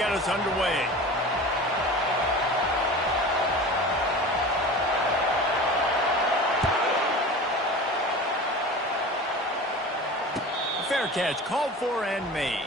get us underway. Fair catch, called for and made.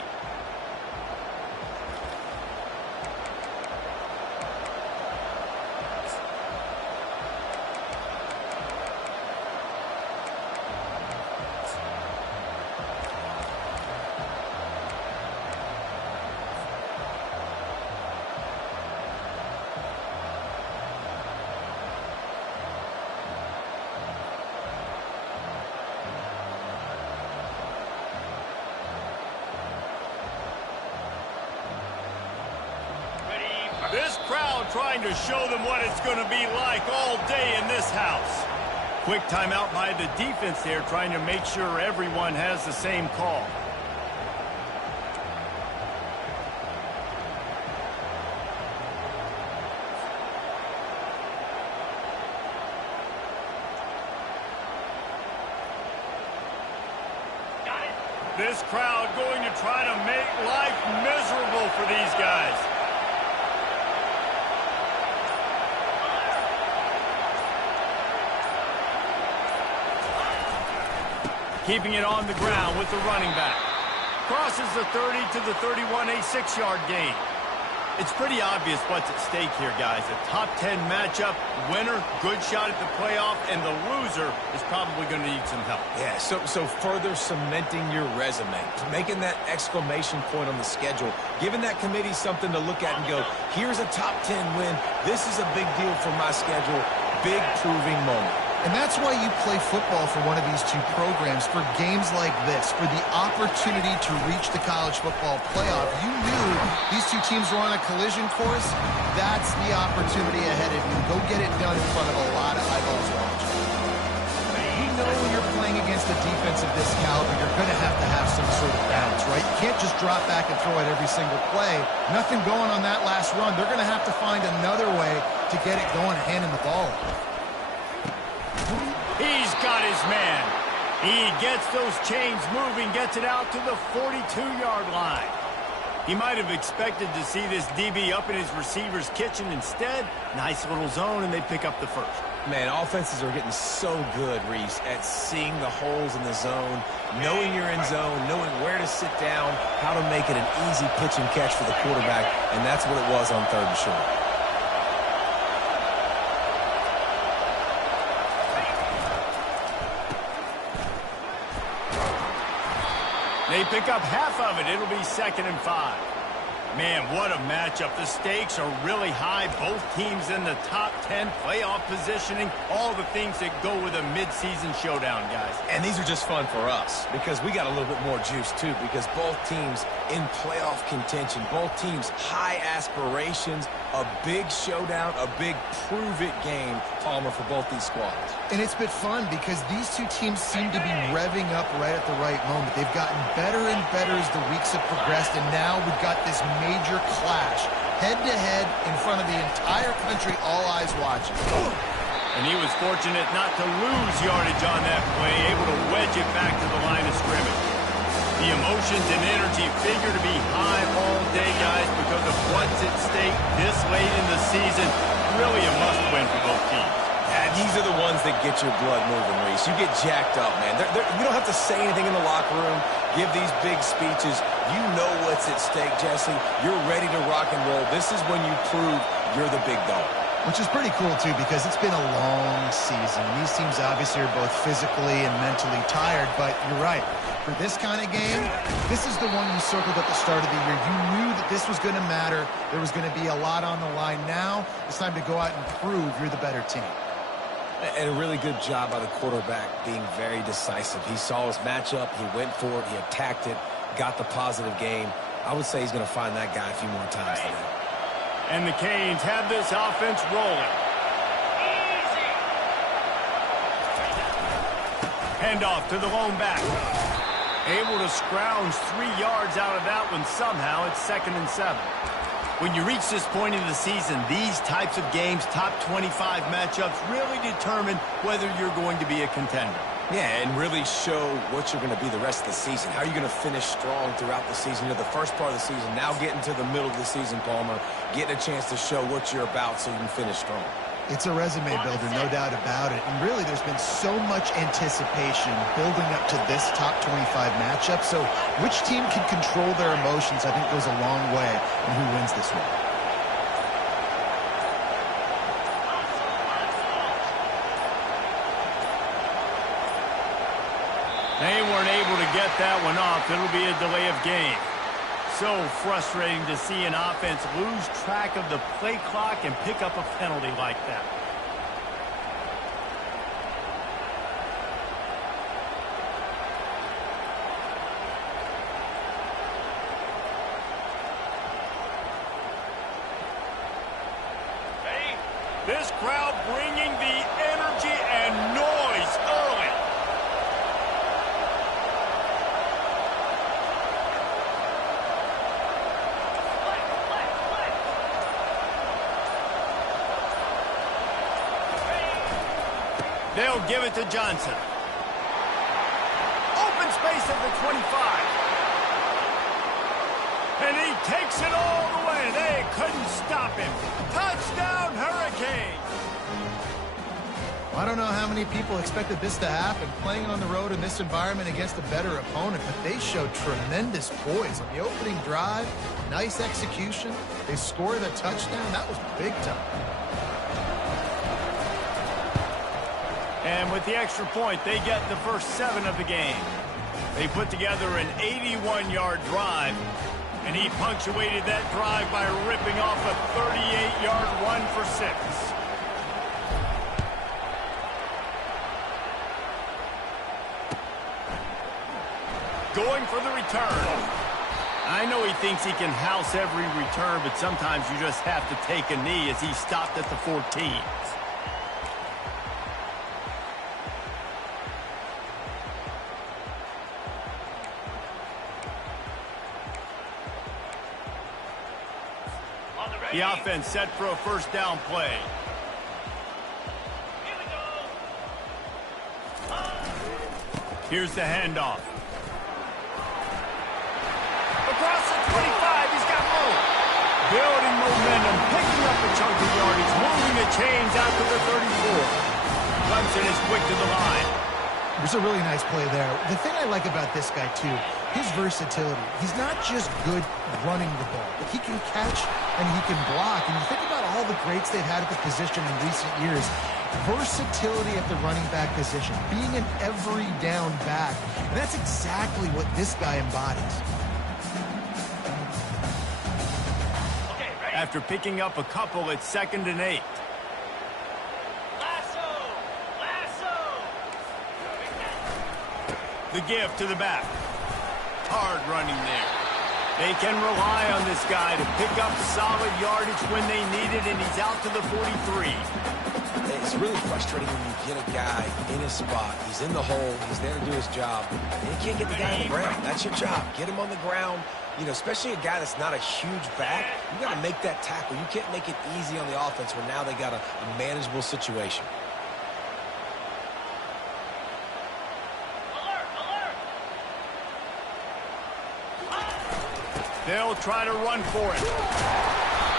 This crowd trying to show them what it's going to be like all day in this house. Quick timeout by the defense there, trying to make sure everyone has the same call. This crowd going to try to make life miserable for these guys. Keeping it on the ground with the running back. Crosses the 30 to the 31, a 6-yard gain. It's pretty obvious what's at stake here, guys. A top 10 matchup, winner, good shot at the playoff, and the loser is probably going to need some help. Yeah, so further cementing your resume, making that exclamation point on the schedule, giving that committee something to look at and go, here's a top 10 win. This is a big deal for my schedule. Big proving moment. And that's why you play football for one of these two programs, for games like this, for the opportunity to reach the college football playoff. You knew these two teams were on a collision course. That's the opportunity ahead of you. Go get it done in front of a lot of eyeballs watching. You know when you're playing against a defense of this caliber, you're going to have some sort of balance, right? You can't just drop back and throw it every single play. Nothing going on that last run. They're going to have to find another way to get it going, handing the ball off. He's got his man. He gets those chains moving, gets it out to the 42-yard line. He might have expected to see this DB up in his receiver's kitchen. Instead, nice little zone, and they pick up the first. Man, offenses are getting so good, Reese, at seeing the holes in the zone, knowing you're in zone, knowing where to sit down, how to make it an easy pitch and catch for the quarterback, and that's what it was on 3rd and short. They pick up half of it. It'll be 2nd and 5. Man, what a matchup. The stakes are really high. Both teams in the top 10 playoff positioning. All the things that go with a midseason showdown, guys. And these are just fun for us because we got a little bit more juice, too, because both teams in playoff contention, both teams high aspirations, a big showdown, a big prove-it game, Palmer, for both these squads. And it's been fun because these two teams seem to be revving up right at the right moment. They've gotten better and better as the weeks have progressed, and now we've got this major clash, head-to-head in front of the entire country, all eyes watching. And he was fortunate not to lose yardage on that play, able to wedge it back to the line of scrimmage. The emotions and energy figure to be high all day, guys, because of what's at stake this late in the season. Really a must-win for both teams. Yeah, these are the ones that get your blood moving, Reese. You get jacked up, man. You don't have to say anything in the locker room, give these big speeches. You know what's at stake, Jesse. You're ready to rock and roll. This is when you prove you're the big dog. Which is pretty cool, too, because it's been a long season. These teams obviously are both physically and mentally tired, but you're right. For this kind of game, this is the one you circled at the start of the year. You knew that this was going to matter. There was going to be a lot on the line. Now it's time to go out and prove you're the better team. And a really good job by the quarterback being very decisive. He saw his matchup. He went for it. He attacked it, got the positive game. I would say he's going to find that guy a few more times today. And the Canes have this offense rolling. Handoff to the lone back. Able to scrounge 3 yards out of that one somehow. It's 2nd and 7. When you reach this point in the season, these types of games, top 25 matchups, really determine whether you're going to be a contender. Yeah, and really show what you're going to be the rest of the season. How are you going to finish strong throughout the season? You're the first part of the season, now getting to the middle of the season, Palmer, getting a chance to show what you're about so you can finish strong. It's a resume builder, no doubt about it. And really, there's been so much anticipation building up to this top 25 matchup. So which team can control their emotions, I think, goes a long way in who wins this one. They weren't able to get that one off. It'll be a delay of game. So frustrating to see an offense lose track of the play clock and pick up a penalty like that. This crowd bringing the energy and noise early. They'll give it to Johnson. Open space at the 25. And he takes it all the way. They couldn't stop him. Touchdown, Hurricane! I don't know how many people expected this to happen, playing on the road in this environment against a better opponent, but they showed tremendous poise on the opening drive. Nice execution. They scored a touchdown. That was big time. And with the extra point, they get the first 7 of the game. They put together an 81-yard drive, and he punctuated that drive by ripping off a 38-yard run for 6. Going for the return. I know he thinks he can house every return, but sometimes you just have to take a knee as he stopped at the 14. The offense set for a first down play. Here's the handoff. Across the 25, he's got room. Building momentum, picking up a chunk of yardage, moving the chains out to the 34. Clemson is quick to the line. There's a really nice play there. The thing I like about this guy, too, his versatility. He's not just good running the ball, but he can catch and he can block. And you think about all the greats they've had at the position in recent years. Versatility at the running back position, being an every down back. And that's exactly what this guy embodies. After picking up a couple, it's 2nd and 8. The give to the back. Hard running there. They can rely on this guy to pick up solid yardage when they need it, and he's out to the 43. It's really frustrating when you get a guy in his spot. He's in the hole. He's there to do his job. And you can't get the guy on the ground. That's your job. Get him on the ground. You know, especially a guy that's not a huge back. You got to make that tackle. You can't make it easy on the offense when now they got a manageable situation. They'll try to run for it.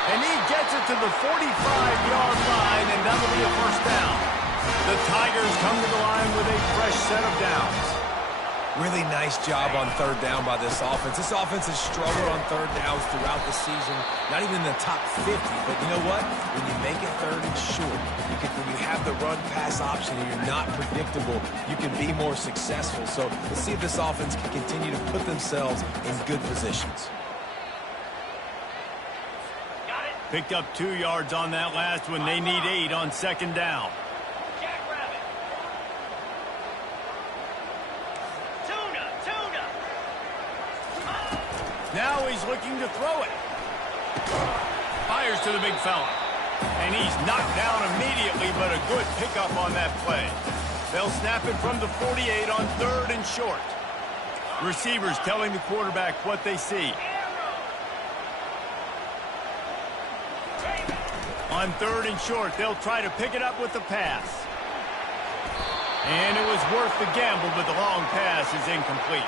And he gets it to the 45-yard line, and that'll be a first down. The Tigers come to the line with a fresh set of downs. Really nice job on 3rd down by this offense. This offense has struggled on 3rd downs throughout the season. Not even in the top 50. But you know what? When you make it 3rd and short, when you have the run-pass option and you're not predictable, you can be more successful. So let's see if this offense can continue to put themselves in good positions. Picked up 2 yards on that last one. They need 8 on 2nd down. Now he's looking to throw it. Fires to the big fella. And he's knocked down immediately, but a good pickup on that play. They'll snap it from the 48 on 3rd and short. Receivers telling the quarterback what they see. On 3rd and short, they'll try to pick it up with the pass. And it was worth the gamble, but the long pass is incomplete.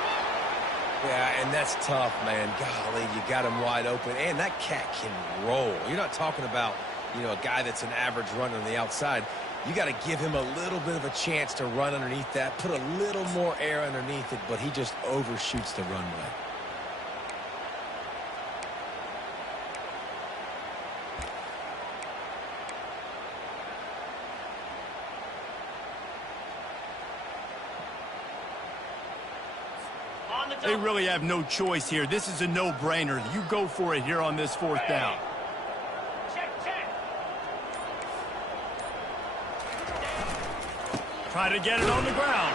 Yeah, and that's tough, man. Golly, you got him wide open. And that cat can roll. You're not talking about, a guy that's an average runner on the outside. You got to give him a little bit of a chance to run underneath that, put a little more air underneath it, but he just overshoots the runway. They really have no choice here. This is a no-brainer. You go for it here on this fourth down. Try to get it on the ground.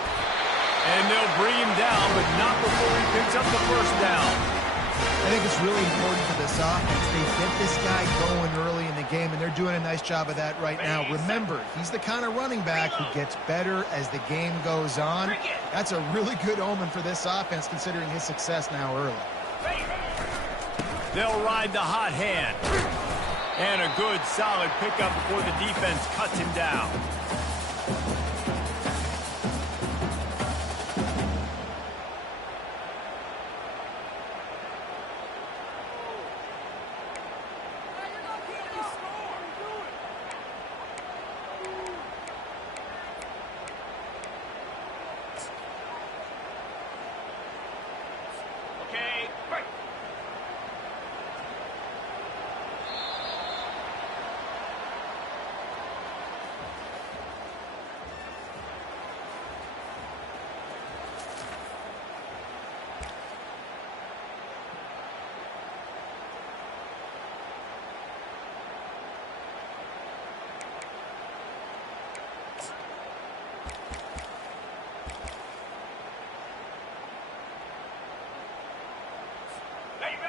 And they'll bring him down, but not before he picks up the first down. I think it's really important for this offense. They get this guy going early in the game, and they're doing a nice job of that right now. Remember, he's the kind of running back who gets better as the game goes on. That's a really good omen for this offense, considering his success now early. They'll ride the hot hand. And a good, solid pickup before the defense cuts him down.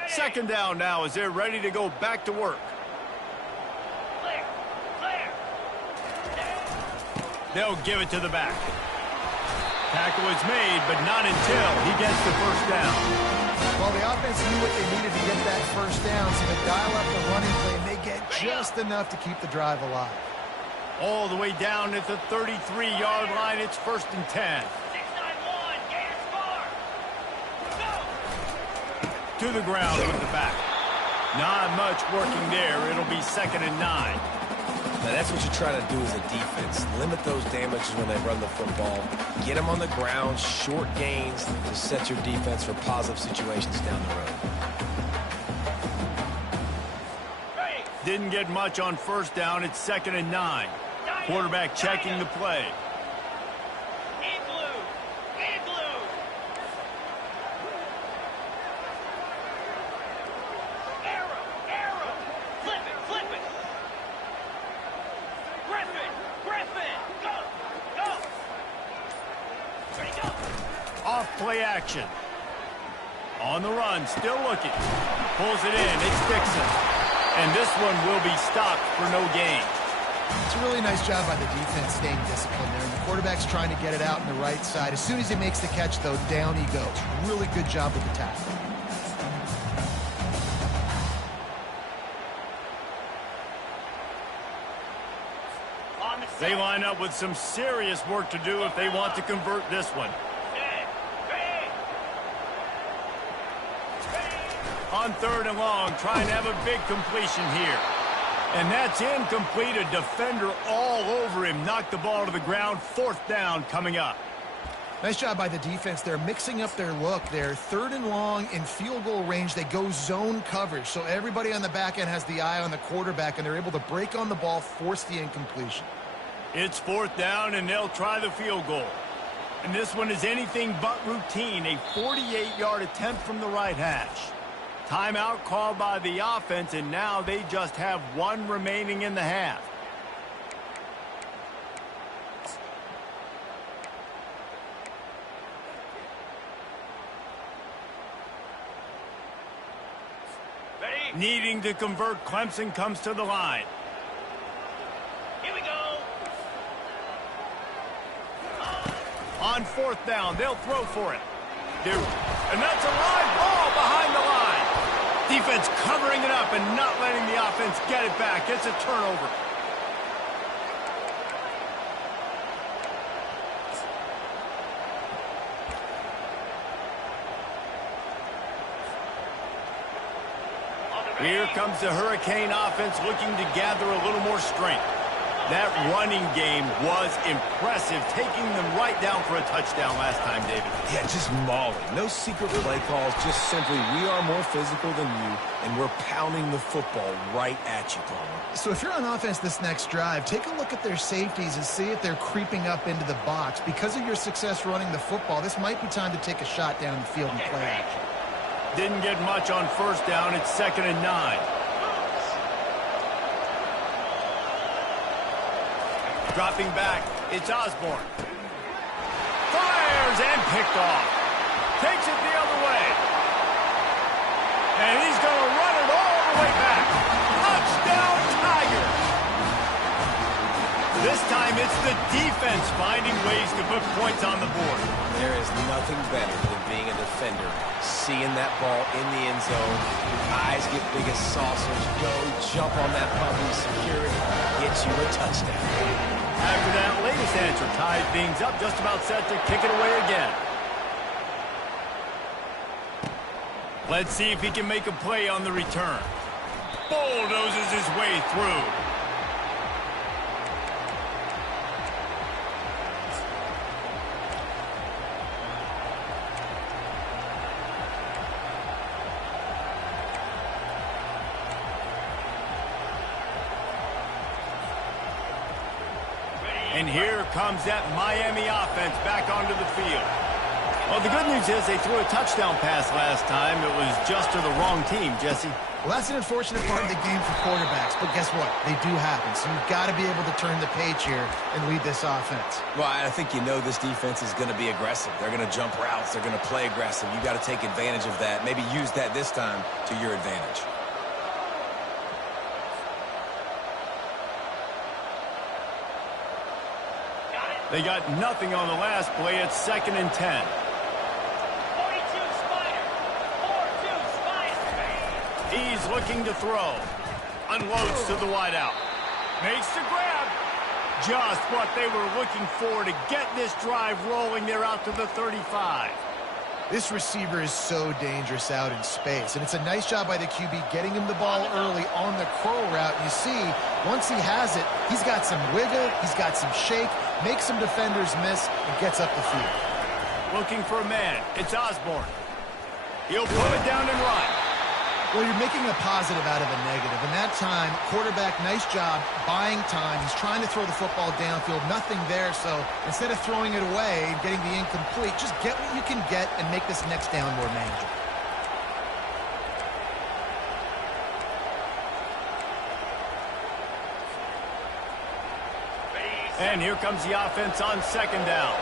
Second down now as they're ready to go back to work. They'll give it to the back. Tackle is made, but not until he gets the first down. Well, the offense knew what they needed to get that first down, so they dial up the running play, and they get just enough to keep the drive alive. All the way down at the 33-yard line, it's 1st and 10. To the ground with the back. Not much working there. It'll be 2nd and 9. Now, that's what you try to do as a defense. Limit those damages when they run the football. Get them on the ground, short gains to set your defense for positive situations down the road. Didn't get much on first down. It's 2nd and 9. Quarterback checking the play. Play action. On the run, still looking. Pulls it in. It's Dixon. And this one will be stopped for no gain. It's a really nice job by the defense staying disciplined there. And the quarterback's trying to get it out on the right side. As soon as he makes the catch, though, down he goes. Really good job with the tackle. They line up with some serious work to do if they want to convert this one. On 3rd and long, trying to have a big completion here. And that's incomplete. A defender all over him. Knocked the ball to the ground. 4th down coming up. Nice job by the defense. They're mixing up their look. They're 3rd and long in field goal range. They go zone coverage. So everybody on the back end has the eye on the quarterback, and they're able to break on the ball, force the incompletion. It's 4th down, and they'll try the field goal. And this one is anything but routine. A 48-yard attempt from the right hash. Timeout called by the offense, and now they just have one remaining in the half. Ready? Needing to convert, Clemson comes to the line. Here we go. On 4th down, they'll throw for it. And that's a live ball behind the line. Defense covering it up and not letting the offense get it back. It's a turnover. Here comes the Hurricane offense looking to gather a little more strength. That running game was impressive, taking them right down for a touchdown last time, David. Yeah, just mauling. No secret play calls, just simply we are more physical than you, and we're pounding the football right at you, Palmer. So if you're on offense this next drive, take a look at their safeties and see if they're creeping up into the box. Because of your success running the football, this might be time to take a shot down the field and play action. Didn't get much on first down. It's 2nd and 9. Dropping back, it's Osborne. Fires and picked off. Takes it the other way. And he's going to run it all the way back. Touchdown, Tigers. This time it's the defense finding ways to put points on the board. There is nothing better than being a defender, seeing that ball in the end zone, your eyes get big as saucers, go jump on that puppy, secure it, get you a touchdown. After that latest answer, tied things up, just about set to kick it away again. Let's see if he can make a play on the return. Bulldozes his way through. And here comes that Miami offense back onto the field. Well, the good news is they threw a touchdown pass last time. It was just to the wrong team, Jesse. Well, that's an unfortunate part of the game for quarterbacks, but guess what? They do happen, so you've got to be able to turn the page here and lead this offense. Well, I think you know this defense is going to be aggressive. They're going to jump routes. They're going to play aggressive. You've got to take advantage of that. Maybe use that this time to your advantage. They got nothing on the last play. It's 2nd and 10. 42 Spider. 4-2 Spider. He's looking to throw. Unloads to the wideout. Makes the grab. Just what they were looking for to get this drive rolling. They're out to the 35. This receiver is so dangerous out in space, and it's a nice job by the QB getting him the ball early on the curl route. You see, once he has it, he's got some wiggle, he's got some shake, makes some defenders miss, and gets up the field. Looking for a man. It's Osborne. He'll pull it down and run. Well, you're making a positive out of a negative. And that time, quarterback, nice job, buying time. He's trying to throw the football downfield. Nothing there, so instead of throwing it away and getting the incomplete, just get what you can get and make this next down more manageable. And here comes the offense on 2nd down.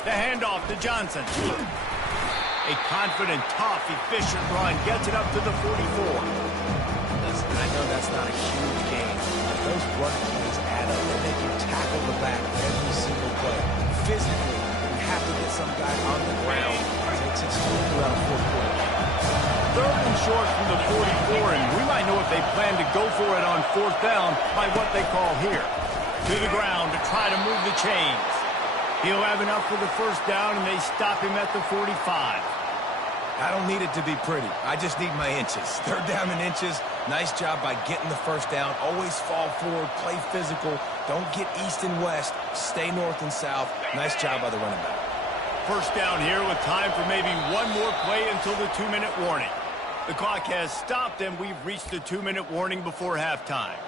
The handoff to Johnson. A confident, tough, efficient run. Gets it up to the 44. Listen, I know that's not a huge game, but those run plays add up. They make you tackle the back every single play. Physically, you have to get some guy on the ground. It takes its toll throughout a fourth quarter. 3rd and short from the 44, and we might know if they plan to go for it on 4th down by what they call here. To the ground to try to move the chains. He'll have enough for the 1st down, and they stop him at the 45. I don't need it to be pretty. I just need my inches. 3rd down in inches. Nice job by getting the 1st down. Always fall forward, play physical. Don't get east and west. Stay north and south. Nice job by the running back. 1st down here with time for maybe one more play until the 2-minute warning. The clock has stopped, and we've reached the 2-minute warning before halftime.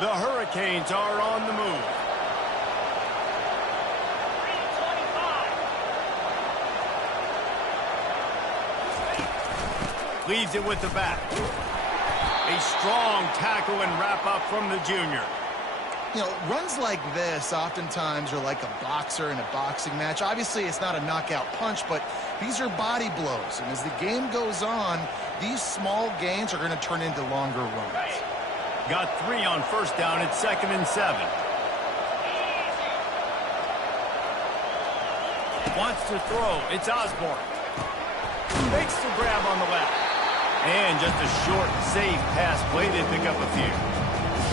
The Hurricanes are on the move. 325. Leads it with the back. A strong tackle and wrap up from the junior. You know, runs like this oftentimes are like a boxer in a boxing match. Obviously, it's not a knockout punch, but these are body blows. And as the game goes on, these small gains are going to turn into longer runs. Got 3 on 1st down. It's 2nd and 7. Wants to throw. It's Osborne. Makes the grab on the left. And just a short, safe pass play. They pick up a few.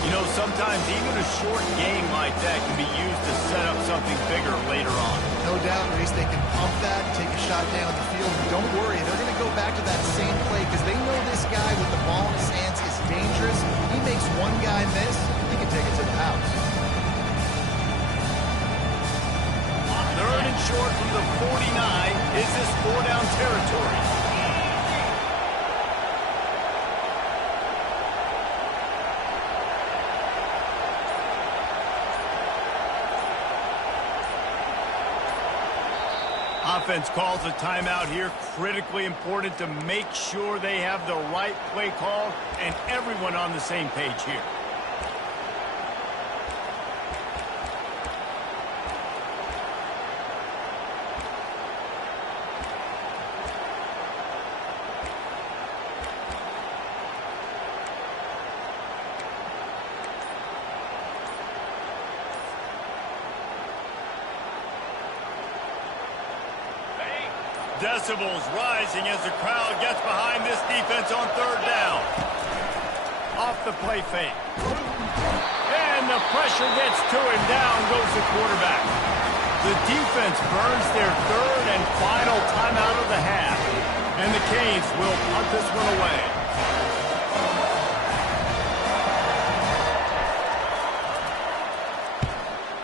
You know, sometimes even a short game like that can be used to set up something bigger later on. No doubt, Reese, they can pump that, take a shot down the field. And don't worry, they're going to go back to that same play because they know this guy with the ball in his hands is dangerous. He makes one guy miss, he can take it to the house. Third and short from the 49. Is this 4-down territory? Offense calls a timeout here. Critically important to make sure they have the right play call and everyone on the same page here. Decibels rising as the crowd gets behind this defense on third down. Off the play fake. And the pressure gets to him. Down goes the quarterback. The defense burns their third and final timeout of the half. And the Canes will punt this one away.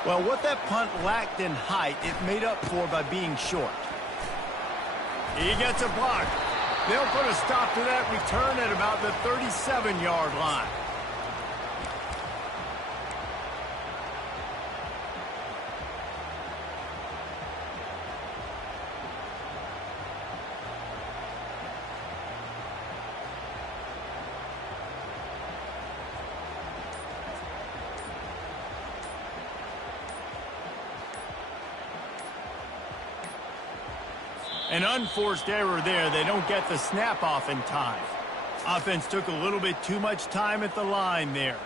Well, what that punt lacked in height, it made up for by being short. He gets a block. They'll put a stop to that return at about the 37-yard line. An unforced error there. They don't get the snap off in time. Offense took a little bit too much time at the line there.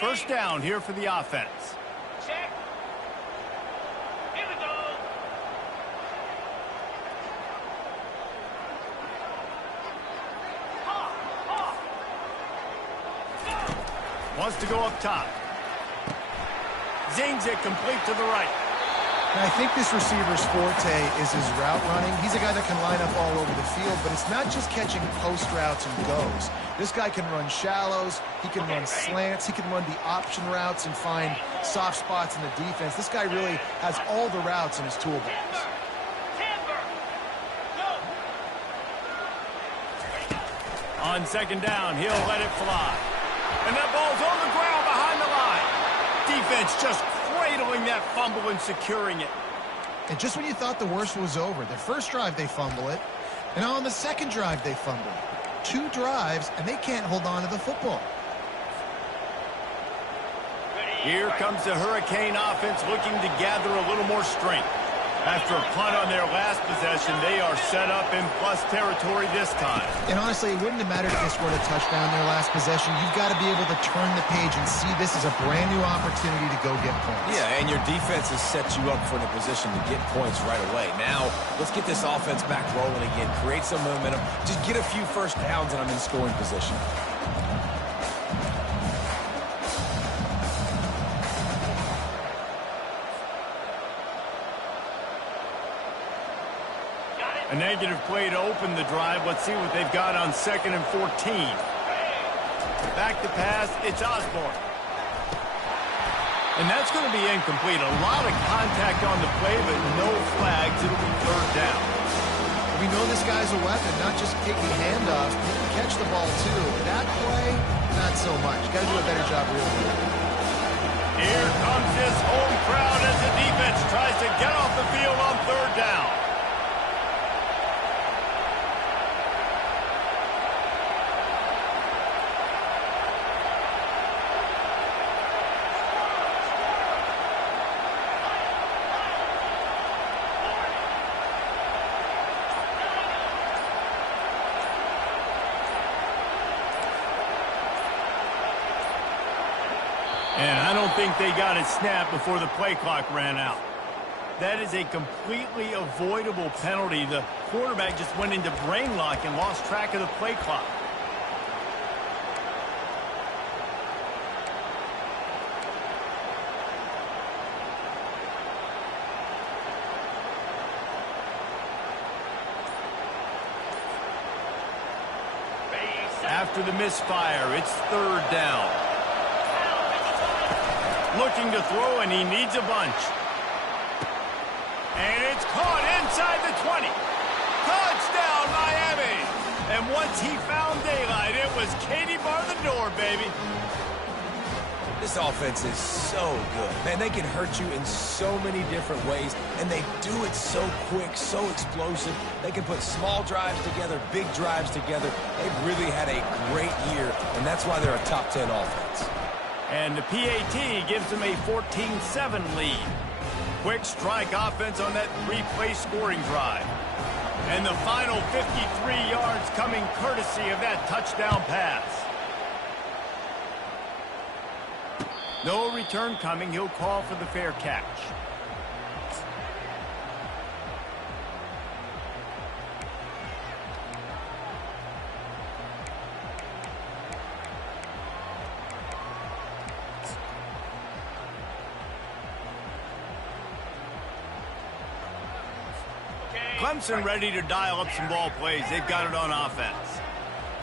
First down here for the offense. Check. Here we go. Wants to go up top. Zings it complete to the right. And I think this receiver's forte is his route running. He's a guy that can line up all over the field, but it's not just catching post routes and goes. This guy can run shallows, he can run slants, he can run the option routes and find soft spots in the defense. This guy really has all the routes in his toolbox. On second down, he'll let it fly. And that ball's on the ground behind the line. Defense just cradling that fumble and securing it. And just when you thought the worst was over, the first drive they fumble it, and on the second drive they fumble it. 2 drives, and they can't hold on to the football. Here comes the Hurricane offense looking to gather a little more strength. After a punt on their last possession, they are set up in plus territory this time. And honestly, it wouldn't have mattered if they scored a touchdown their last possession. You've got to be able to turn the page and see this as a brand new opportunity to go get points. Yeah, and your defense has set you up for a position to get points right away. Now, let's get this offense back rolling again, create some momentum, just get a few first downs, and I'm in scoring position. A negative play to open the drive. Let's see what they've got on 2nd and 14. Back to pass, it's Osborne. And that's going to be incomplete. A lot of contact on the play, but no flags. It'll be third down. We know this guy's a weapon, not just kicking handoffs. He can catch the ball, too. That play, not so much. Got to do a better job reeling it in. Here comes this home crowd as the defense tries to get off the field on third down. And I don't think they got it snapped before the play clock ran out. That is a completely avoidable penalty. The quarterback just went into brain lock and lost track of the play clock. After the misfire, it's third down. Looking to throw, and he needs a bunch. And it's caught inside the 20. Touchdown, Miami! And once he found daylight, it was Katie bar the door, baby. This offense is so good. Man, they can hurt you in so many different ways, and they do it so quick, so explosive. They can put small drives together, big drives together. They've really had a great year, and that's why they're a top 10 offense. And the PAT gives them a 14-7 lead. Quick strike offense on that three-play scoring drive. And the final 53 yards coming courtesy of that touchdown pass. No return coming. He'll call for the fair catch. Clemson ready to dial up some ball plays. They've got it on offense.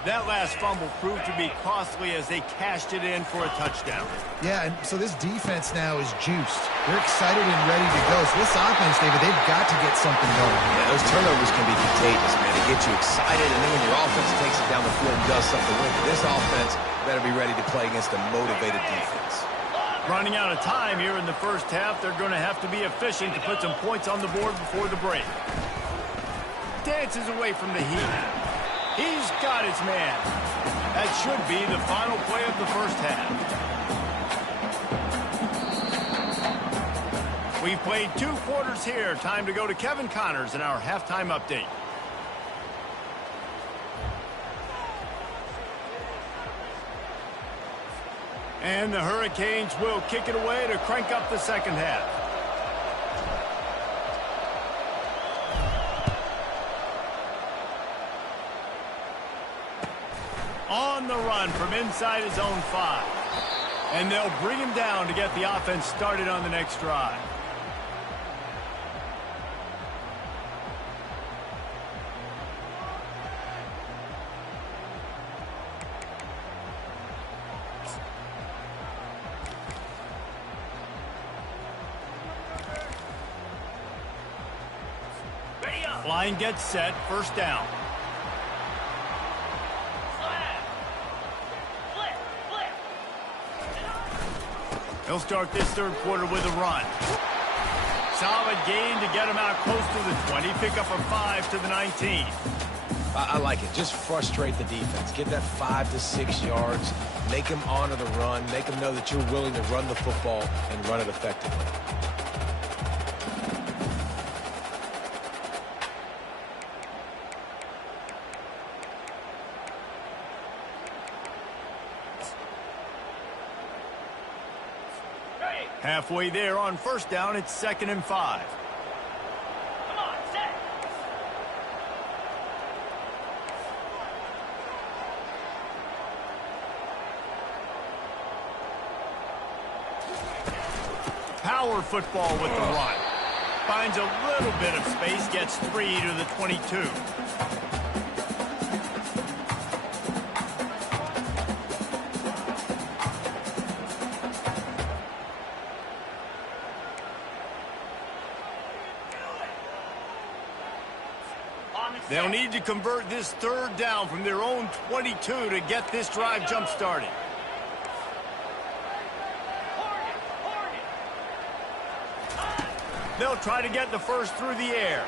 That last fumble proved to be costly as they cashed it in for a touchdown. Yeah, and so this defense now is juiced. They're excited and ready to go. So this offense, David, they've got to get something going. Yeah, those turnovers can be contagious, man. They get you excited, and then when your offense takes it down the field and does something with it, this offense better be ready to play against a motivated defense. Running out of time here in the first half, they're going to have to be efficient to put some points on the board before the break. Dances away from the heat. He's got his man. That should be the final play of the first half. We've played 2 quarters here. Time to go to Kevin Connors in our halftime update. And the Hurricanes will kick it away to crank up the second half. On the run from inside his own 5. And they'll bring him down to get the offense started on the next drive. Line gets set, first down. He'll start this third quarter with a run. Solid gain to get him out close to the 20. Pick up a 5 to the 19. I like it. Just frustrate the defense. Get that 5 to 6 yards. Make them honor the run. Make them know that you're willing to run the football and run it effectively. Halfway there on first down, it's 2nd and 5. Come on, set. Power football with the run. Finds a little bit of space, gets 3 to the 22. They'll need to convert this third down from their own 22 to get this drive jump started. They'll try to get the first through the air.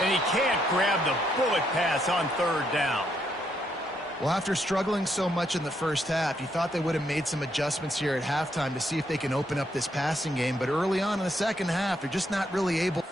And he can't grab the bullet pass on third down. Well, after struggling so much in the first half, you thought they would have made some adjustments here at halftime to see if they can open up this passing game. But early on in the second half, they're just not really able.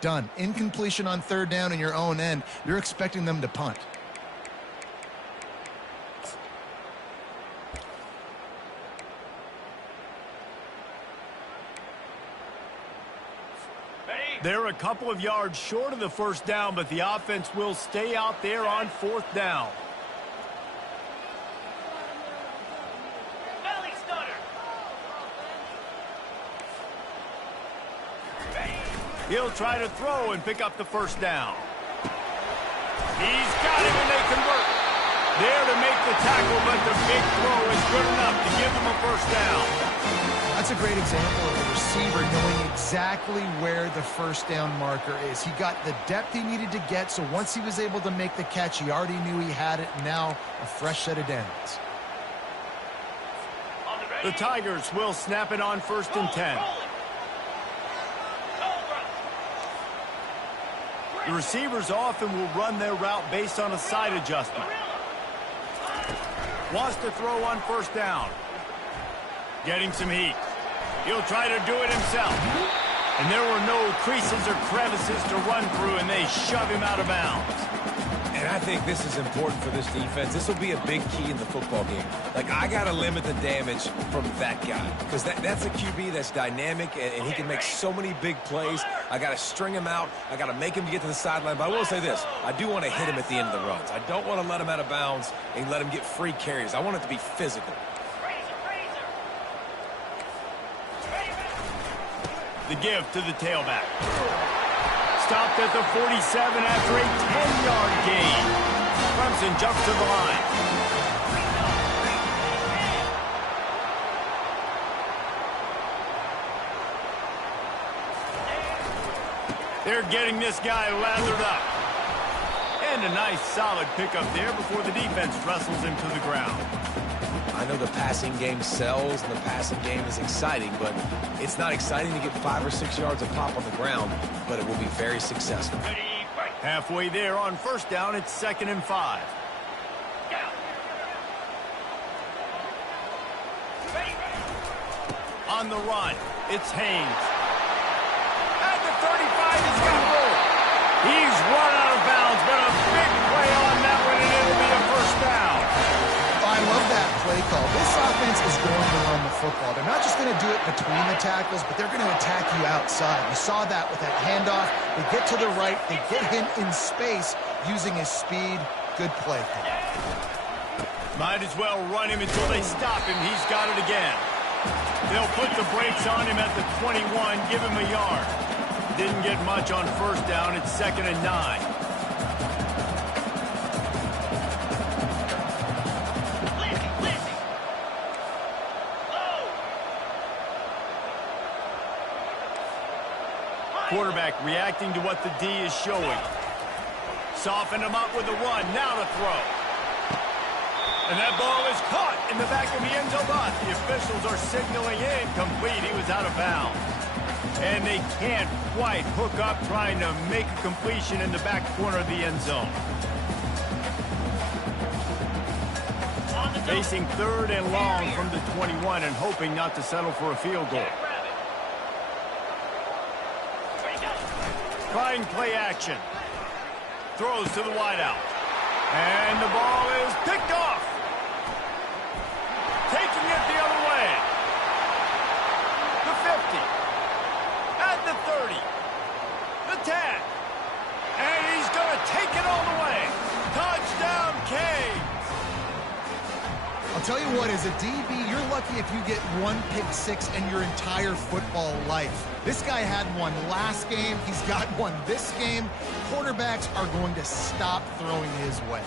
done. Incompletion on third down in your own end. You're expecting them to punt. They're a couple of yards short of the first down, but the offense will stay out there on fourth down. Belly stunner. He'll try to throw and pick up the first down. He's got him and they convert. There to make the tackle, but the big throw is good enough to give them a first down. That's a great example of a receiver knowing exactly where the first down marker is. He got the depth he needed to get, so once he was able to make the catch, he already knew he had it. Now a fresh set of downs. The Tigers will snap it on 1st and 10. The receivers often will run their route based on a side adjustment. Wants to throw on first down. Getting some heat. He'll try to do it himself. And there were no creases or crevices to run through, and they shove him out of bounds. And I think this is important for this defense. This will be a big key in the football game. Like, I got to limit the damage from that guy because that's a QB that's dynamic, and he can make so many big plays. I got to string him out. I got to make him get to the sideline. But I will say this. I do want to hit him at the end of the runs. I don't want to let him out of bounds and let him get free carries. I want it to be physical. The give to the tailback. Stopped at the 47 after a 10-yard gain. Clemson jumps to the line. They're getting this guy lathered up. And a nice solid pickup there before the defense wrestles him to the ground. I know the passing game sells and the passing game is exciting, but it's not exciting to get 5 or 6 yards of pop on the ground, but it will be very successful. Halfway there on first down, it's 2nd and 5. On the run, it's Haynes. At the 35, he's got room. He's run out of bounds, but a big play on that one, and it'll be a first down. I love that play call. This offense is going to run the football. They're not just going to do it between the tackles, but they're going to attack you outside. You saw that with that handoff. They get to the right. They get him in space using his speed. Good play. Might as well run him until they stop him. He's got it again. They'll put the brakes on him at the 21, give him a yard. Didn't get much on first down. It's 2nd and 9. Quarterback reacting to what the D is showing. Soften him up with a run. Now to throw. And that ball is caught in the back of the end zone. But the officials are signaling incomplete. He was out of bounds. And they can't quite hook up trying to make a completion in the back corner of the end zone. Facing 3rd and long from the 21 and hoping not to settle for a field goal. Trying play action. Throws to the wideout. And the ball is picked off. Taking it the other way. The 50. At the 30. The 10. And he's going to take it all the way. Touchdown, Canes. I'll tell you what, as a DB, you're lucky if you get 1 pick six in your entire football life. This guy had one last game. He's got one this game. Quarterbacks are going to stop throwing his way.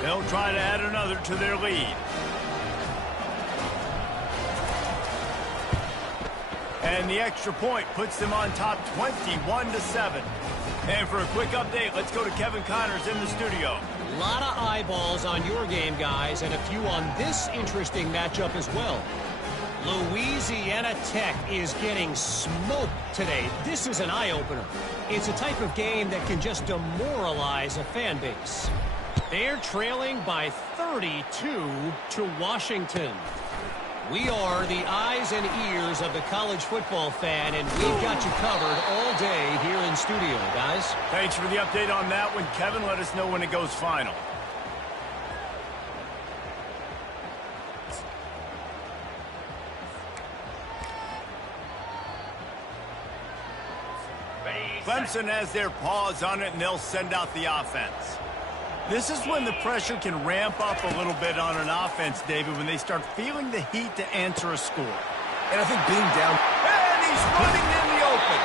They'll try to add another to their lead. And the extra point puts them on top 21-7. And for a quick update, let's go to Kevin Connors in the studio. A lot of eyeballs on your game, guys, and a few on this interesting matchup as well. Louisiana Tech is getting smoked today. This is an eye-opener. It's a type of game that can just demoralize a fan base. They're trailing by 32 to Washington. We are the eyes and ears of the college football fan, and we've got you covered all day here in studio, guys. Thanks for the update on that one, Kevin. Let us know when it goes final. Clemson has their paws on it, and they'll send out the offense. This is when the pressure can ramp up a little bit on an offense, David, when they start feeling the heat to answer a score. And I think being down... And he's running in the open.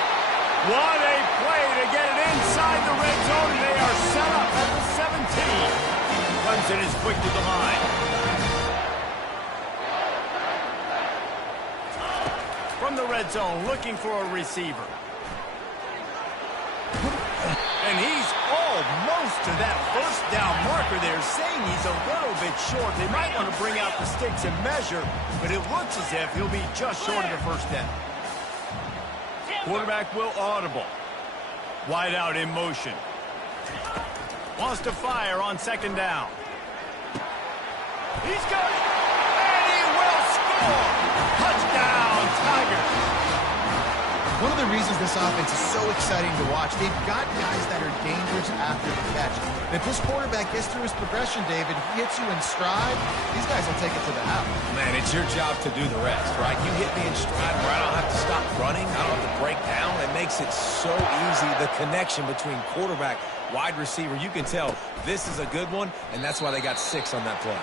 What a play to get it inside the red zone. They are set up at the 17. Clemson is quick to the line. From the red zone, looking for a receiver. And he's almost to that first down marker there, saying he's a little bit short. They might want to bring out the sticks and measure, but it looks as if he'll be just short of the first down. Quarterback will audible. Wide out in motion. Wants to fire on second down. He's got it, and he will score. Touchdown, Tigers. One of the reasons this offense is so exciting to watch, they've got guys that are dangerous after the catch. If this quarterback gets through his progression, David, he hits you in stride, these guys will take it to the house. Man, it's your job to do the rest, right? You hit me in stride where I don't have to stop running. I don't have to break down. It makes it so easy, the connection between quarterback, wide receiver. You can tell this is a good one, and that's why they got 6 on that play.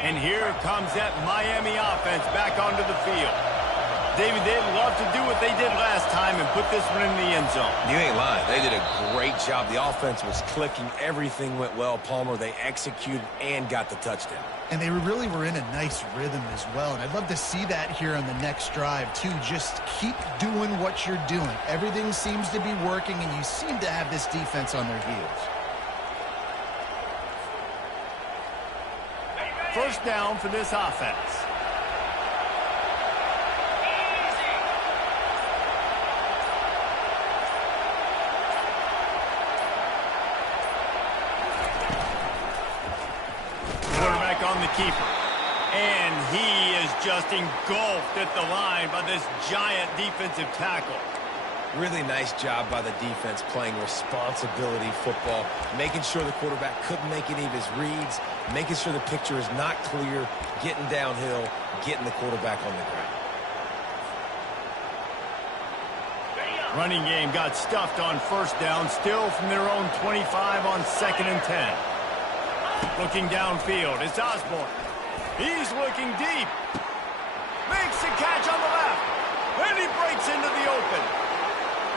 And here comes that Miami offense back onto the field. David, they'd love to do what they did last time and put this one in the end zone. You ain't lying. They did a great job. The offense was clicking. Everything went well. Palmer, they executed and got the touchdown. And they really were in a nice rhythm as well. And I'd love to see that here on the next drive, too. Just keep doing what you're doing. Everything seems to be working, and you seem to have this defense on their heels. First down for this offense. Quarterback on the keeper. And he is just engulfed at the line by this giant defensive tackle. Really nice job by the defense playing responsibility football, making sure the quarterback couldn't make any of his reads, making sure the picture is not clear, getting downhill, getting the quarterback on the ground. Running game got stuffed on first down, still from their own 25 on 2nd and 10. Looking downfield, it's Osborne. He's looking deep. Makes the catch on the left. Then he breaks into the open.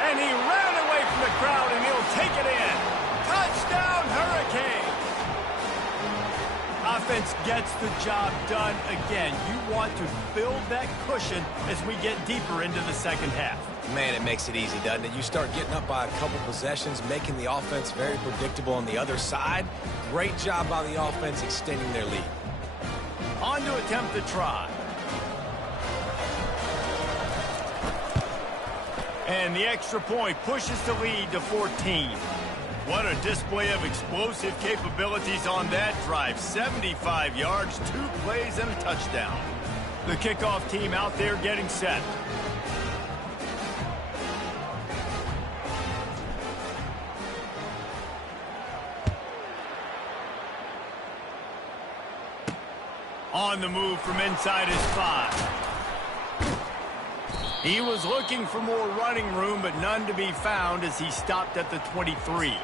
And he ran away from the crowd, and he'll take it in. Touchdown, Hurricane! Offense gets the job done again. You want to build that cushion as we get deeper into the second half. Man, it makes it easy, doesn't it? You start getting up by a couple possessions, making the offense very predictable on the other side. Great job by the offense extending their lead. On to attempt the try. And the extra point pushes the lead to 14. What a display of explosive capabilities on that drive. 75 yards, 2 plays, and a touchdown. The kickoff team out there getting set. On the move from inside his 5. He was looking for more running room, but none to be found as he stopped at the 23.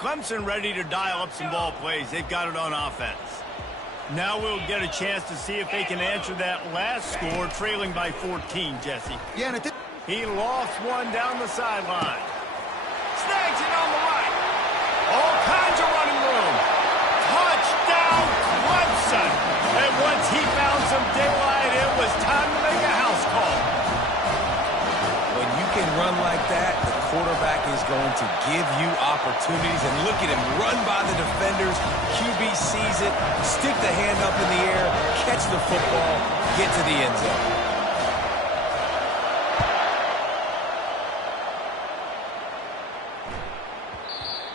Clemson ready to dial up some ball plays. They've got it on offense. Now we'll get a chance to see if they can answer that last score, trailing by 14, Jesse. Yeah, and He lost one down the sideline. Snags it on the right. All kinds of running room. Touchdown, Clemson. And once he found some daylight, it was time to make a house call. is going to give you opportunities. And look at him run by the defenders. QB sees it, stick the hand up in the air, catch the football, get to the end zone.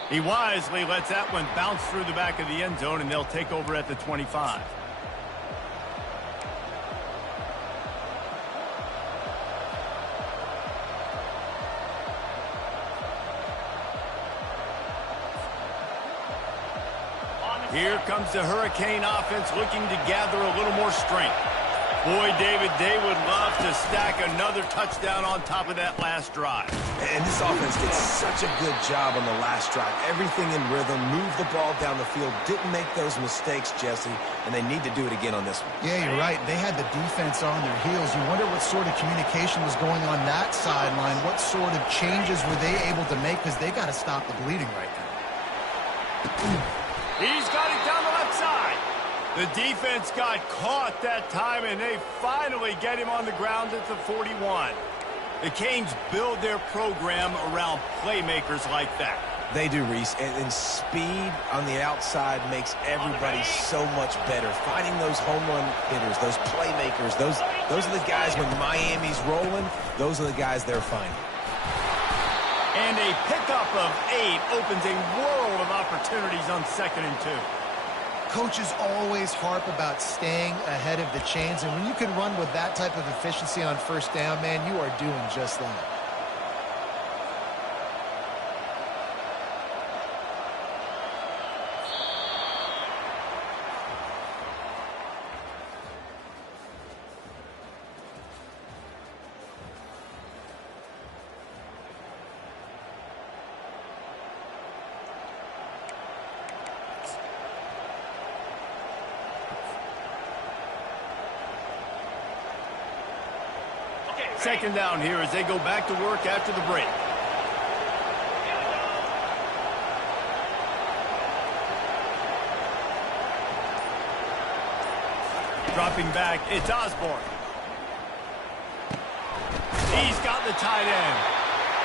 He wisely lets that one bounce through the back of the end zone, and they'll take over at the 25. Here comes the Hurricane offense looking to gather a little more strength. Boy, David, they would love to stack another touchdown on top of that last drive. And this offense did such a good job on the last drive. Everything in rhythm, moved the ball down the field, didn't make those mistakes, Jesse, and they need to do it again on this one. Yeah, you're right. They had the defense on their heels. You wonder what sort of communication was going on that sideline. What sort of changes were they able to make, because they got to stop the bleeding right now. He's got it down the left side. The defense got caught that time, and they finally get him on the ground at the 41. The Canes build their program around playmakers like that. They do, Reese, and speed on the outside makes everybody so much better. Finding those home run hitters, those playmakers, those are the guys when Miami's rolling, those are the guys they're finding. And a pickup of 8 opens a world of opportunities on 2nd and 2. Coaches always harp about staying ahead of the chains, and when you can run with that type of efficiency on first down, man, you are doing just that. Second down here as they go back to work after the break. Dropping back, it's Osborne. He's got the tight end.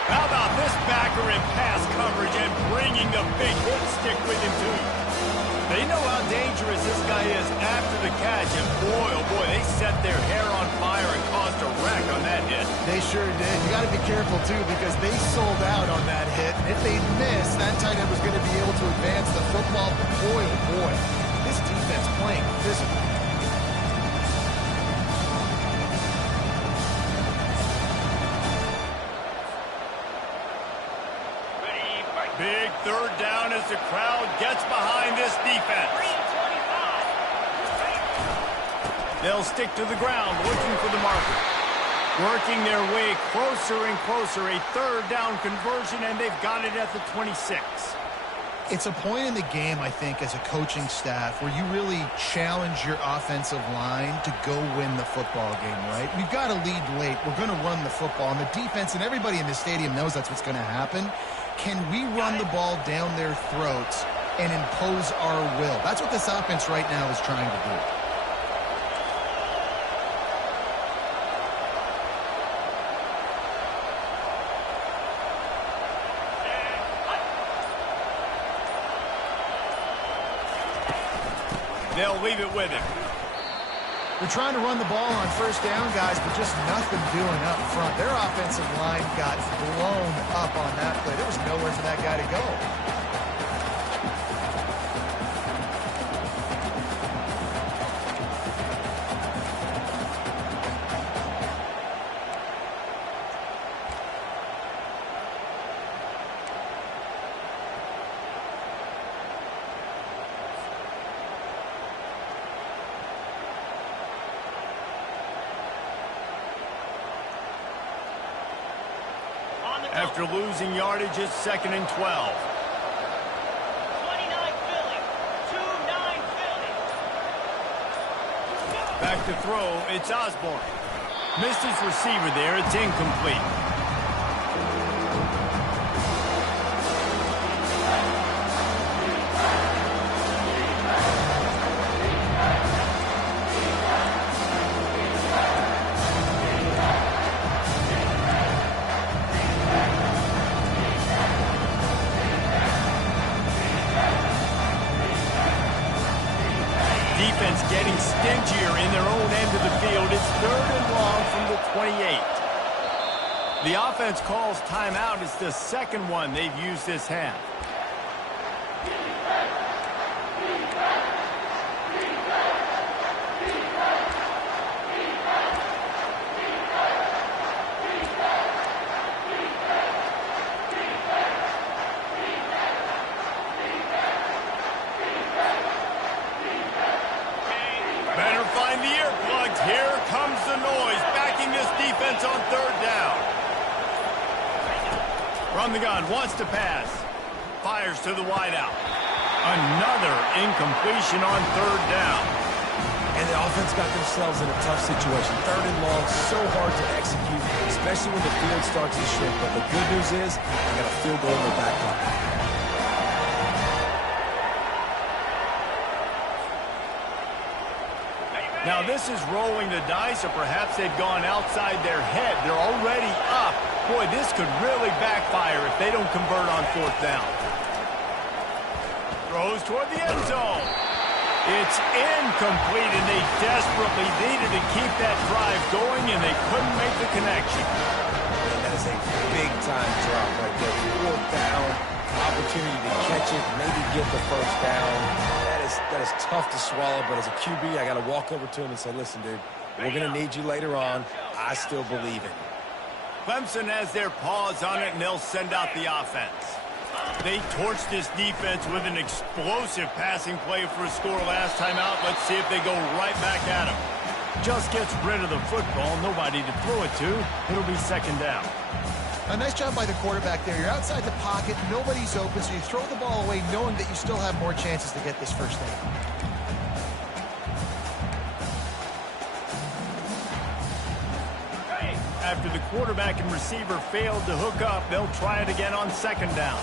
How about this backer in pass coverage and bringing the big hit stick with him too? They know how dangerous this guy is after the catch, and boy, oh boy, they set their hair on fire and caused a wreck on that hit. They sure did. You got to be careful, too, because they sold out on that hit. If they missed, that tight end was going to be able to advance the football. But boy, oh boy, this defense playing physical. Big third down as the crowd gets behind this defense. They'll stick to the ground looking for the marker. Working their way closer and closer. A third down conversion, and they've got it at the 26. It's a point in the game, I think, as a coaching staff where you really challenge your offensive line to go win the football game, right? We've got to lead late. We're going to run the football. And the defense and everybody in the stadium knows that's what's going to happen. Can we run the ball down their throats and impose our will? That's what this offense right now is trying to do. They'll leave it with him. They're trying to run the ball on first down, guys, but just nothing doing up front. Their offensive line got blown up on that play. There was nowhere for that guy to go. After losing yardage, it's 2nd and 12. 29 Philly. 2-9 Philly. Back to throw, it's Osborne. Missed his receiver there, it's incomplete. getting stingier in their own end of the field. It's 3rd and long from the 28. The offense calls timeout. It's the second one they've used this half. Better find the earplugs. Here comes the noise, backing this defense on 3rd down. From the gun, wants to pass. Fires to the wideout. Another incompletion on 3rd down. And the offense got themselves in a tough situation. 3rd and long, so hard to execute, especially when the field starts to shrink. But the good news is, they got a field goal in their back pocket. Now this is rolling the dice, or perhaps they've gone outside their head. They're already up. Boy, this could really backfire if they don't convert on 4th down. Throws toward the end zone. It's incomplete, and they desperately needed to keep that drive going, and they couldn't make the connection. And that is a big-time drop right there. 4th down, opportunity to catch it, maybe get the 1st down. That is tough to swallow, but as a QB, I got to walk over to him and say, listen, dude, we're going to need you later on. I still believe in you. Clemson has their paws on it, and they'll send out the offense. They torched this defense with an explosive passing play for a score last time out. Let's see if they go right back at him. Just gets rid of the football, nobody to throw it to. It'll be 2nd down. A nice job by the quarterback there. You're outside the pocket, nobody's open, so you throw the ball away knowing that you still have more chances to get this 1st down. After the quarterback and receiver failed to hook up, they'll try it again on 2nd down.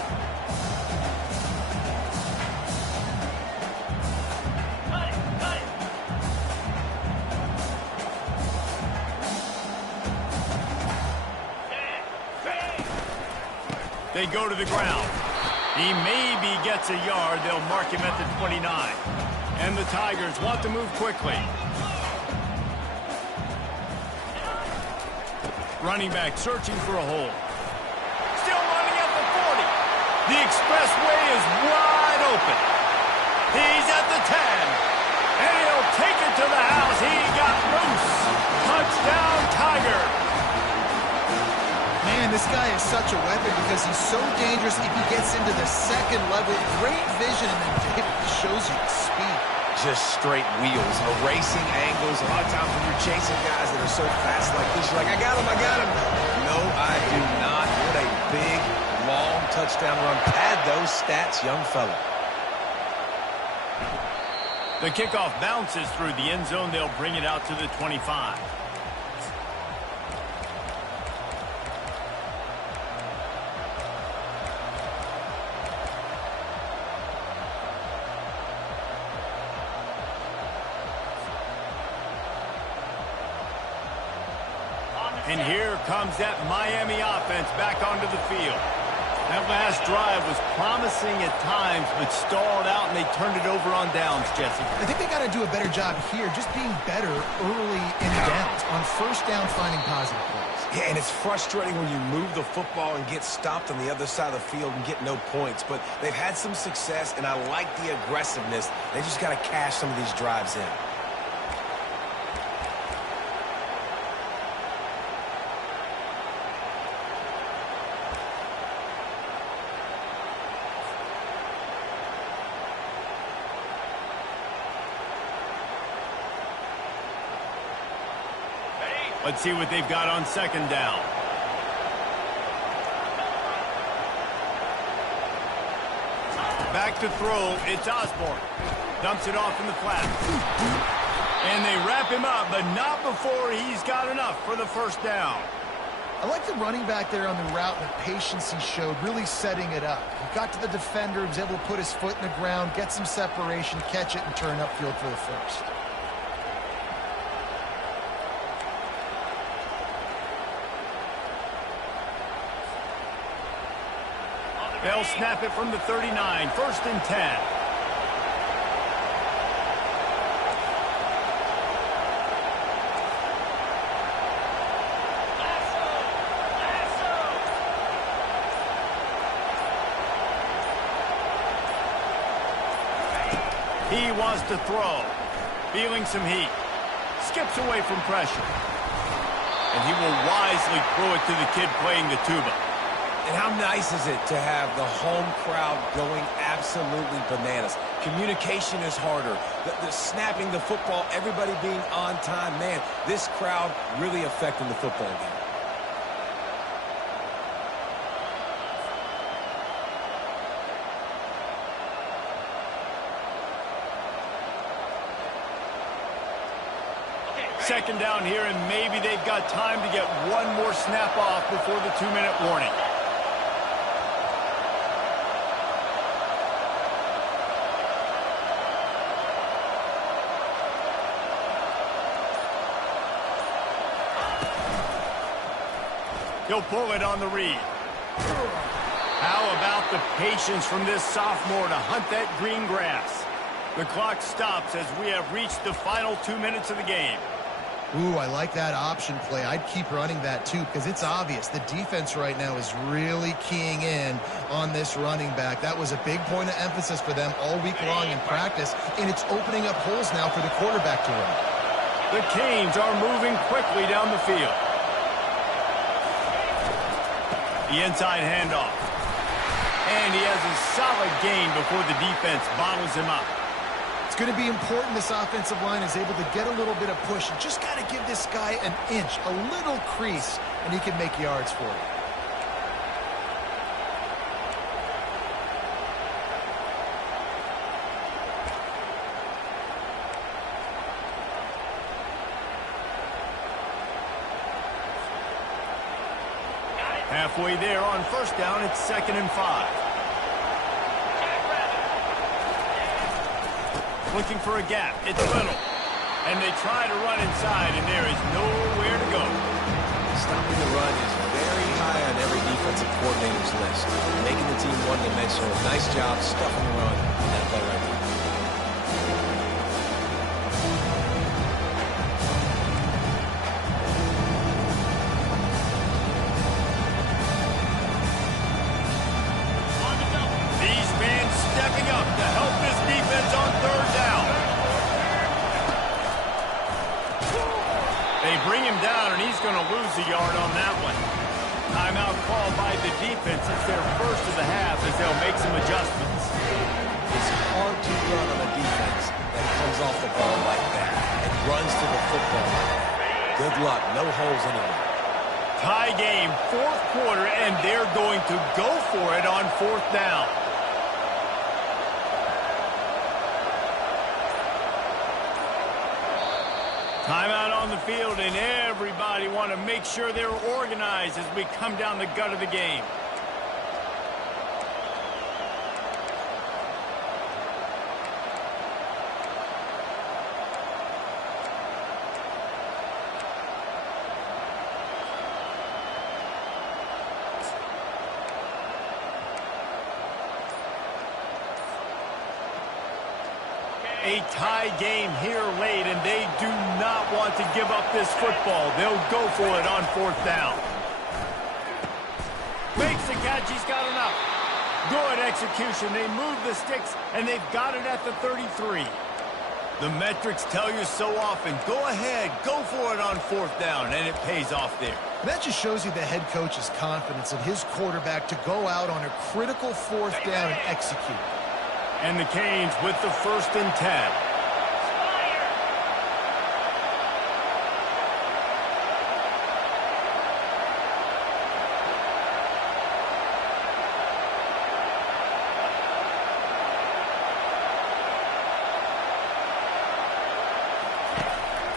They go to the ground. He maybe gets a yard. They'll mark him at the 29. And the Tigers want to move quickly. Running back searching for a hole. Still running at the 40. The expressway is wide open. He's at the 10. And he'll take it to the house. He got loose. Touchdown, Tiger. Man, this guy is such a weapon because he's so dangerous if he gets into the 2nd level. Great vision, and then it shows you the speed. Just straight wheels, erasing angles. A lot of times when you're chasing guys that are so fast like this, you're like, I got him. No, I do not. What a big, long touchdown run. Pad those stats, young fella. The kickoff bounces through the end zone. They'll bring it out to the 25. And here comes that Miami offense back onto the field. That last drive was promising at times, but stalled out, and they turned it over on downs, Jesse. I think they got to do a better job here, just being better early in the downs. On 1st down, finding positive plays. Yeah, and it's frustrating when you move the football and get stopped on the other side of the field and get no points. But they've had some success, and I like the aggressiveness. They just got to cash some of these drives in. Let's see what they've got on 2nd down. Back to throw. It's Osborne. Dumps it off in the flat. And they wrap him up, but not before he's got enough for the 1st down. I like the running back there on the route and the patience he showed, really setting it up. He got to the defender, was able to put his foot in the ground, get some separation, catch it, and turn upfield for the 1st. They'll snap it from the 39. 1st and 10. He wants to throw. Feeling some heat. Skips away from pressure. And he will wisely throw it to the kid playing the tuba. And how nice is it to have the home crowd going absolutely bananas? Communication is harder. The snapping the football, everybody being on time. Man, this crowd really affecting the football game. Second down here, and maybe they've got time to get one more snap off before the 2-minute warning. He'll pull it on the read. How about the patience from this sophomore to hunt that green grass? The clock stops as we have reached the final 2 minutes of the game. Ooh, I like that option play. I'd keep running that too because it's obvious the defense right now is really keying in on this running back. That was a big point of emphasis for them all week long in practice, and it's opening up holes now for the quarterback to run. The Canes are moving quickly down the field. The inside handoff. And he has a solid gain before the defense bottles him up. It's going to be important this offensive line is able to get a little bit of push. You just got to give this guy an inch, a little crease, and he can make yards for you. Halfway there on first down, it's 2nd and 5. Looking for a gap. It's Little. And they try to run inside, and there is nowhere to go. Stopping the run is very high on every defensive coordinator's list. Making the team one-dimensional. Nice job stuffing the run on that play right there. These fans stepping up to help this defense on 3rd down. They bring him down, and he's going to lose a yard on that one. Timeout called by the defense. It's their first of the half as they'll make some adjustments. It's hard to run on a defense that comes off the ball like that and runs to the football like that. Good luck. No holes anywhere. Tie game, 4th quarter, and they're going to go for it on 4th down. Timeout on the field, and everybody want to make sure they're organized as we come down the gut of the game. A tie game here late, and they do not want to give up this football. They'll go for it on 4th down. Makes the catch. He's got enough. Good execution. They move the sticks, and they've got it at the 33. The metrics tell you so often, go ahead, go for it on 4th down, and it pays off there. That just shows you the head coach's confidence in his quarterback to go out on a critical 4th down and execute. And the Canes with the 1st and 10.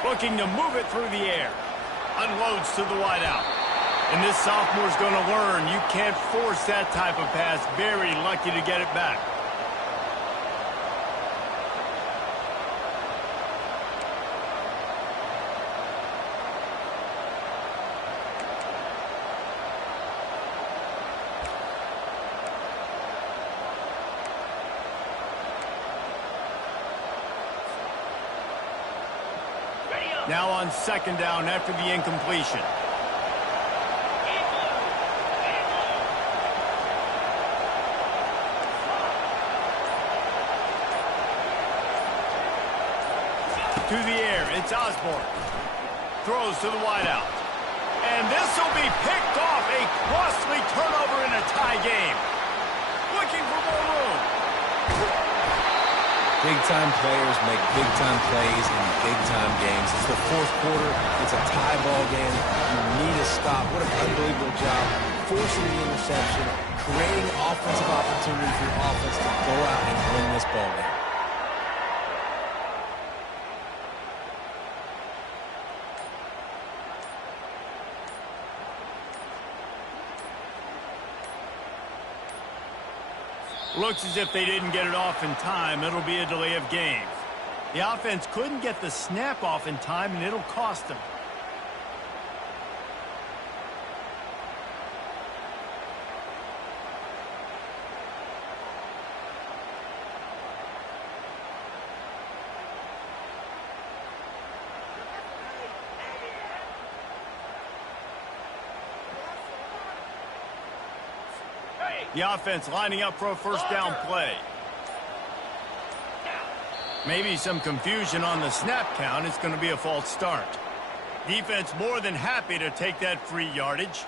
Looking to move it through the air. Unloads to the wideout. And this sophomore's going to learn you can't force that type of pass. Very lucky to get it back. Now on 2nd down after the incompletion. To the air, it's Osborne. Throws to the wideout. And this will be picked off. A costly turnover in a tie game. Looking for more room. Big-time players make big-time plays in big-time games. It's the fourth quarter. It's a tie ball game. You need a stop. What an unbelievable job. Forcing the interception, creating offensive opportunity for your offense to go out and win this ball game. Looks as if they didn't get it off in time. It'll be a delay of game. The offense couldn't get the snap off in time, and it'll cost them. The offense lining up for a first down play. Maybe some confusion on the snap count. It's going to be a false start. Defense more than happy to take that free yardage.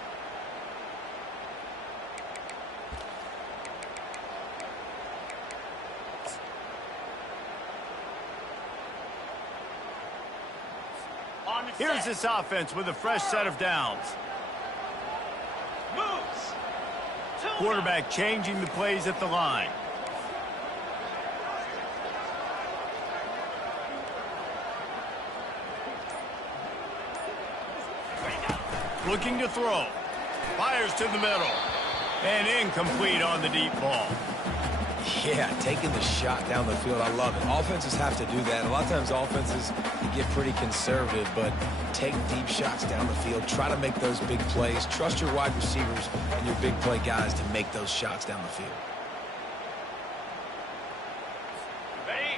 Here's this offense with a fresh set of downs. Quarterback changing the plays at the line. Looking to throw. Fires to the middle. And incomplete on the deep ball. Yeah, taking the shot down the field. I love it. Offenses have to do that. A lot of times offenses get pretty conservative, but take deep shots down the field. Try to make those big plays. Trust your wide receivers and your big play guys to make those shots down the field.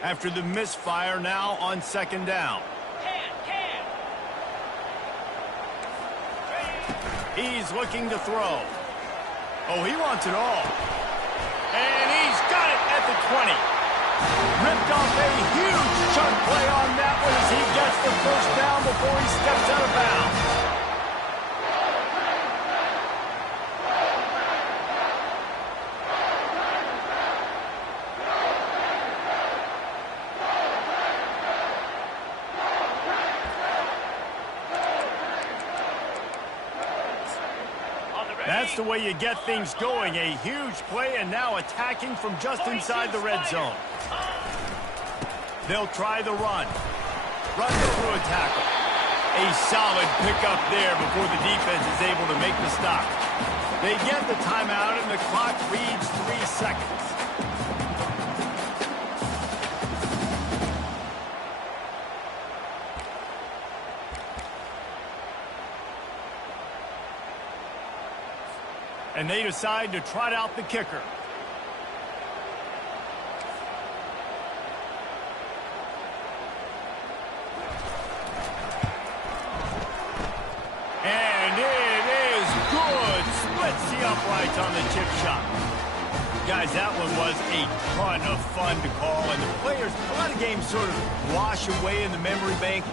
After the misfire, now on second down. He's looking to throw. Oh, he wants it all. And he's got it at the 20. Ripped off a huge chunk play on that one as he gets the first down before he steps out of bounds. That's the way you get things going. A huge play and now attacking from just inside the red zone. They'll try the run. Run through a tackle. A solid pickup there before the defense is able to make the stop. They get the timeout and the clock reads 3 seconds. And they decide to trot out the kicker. And it is good. Splits the uprights on the chip shot. Guys, that one was a ton of fun to call. And the players, a lot of games sort of wash away in the memory bank.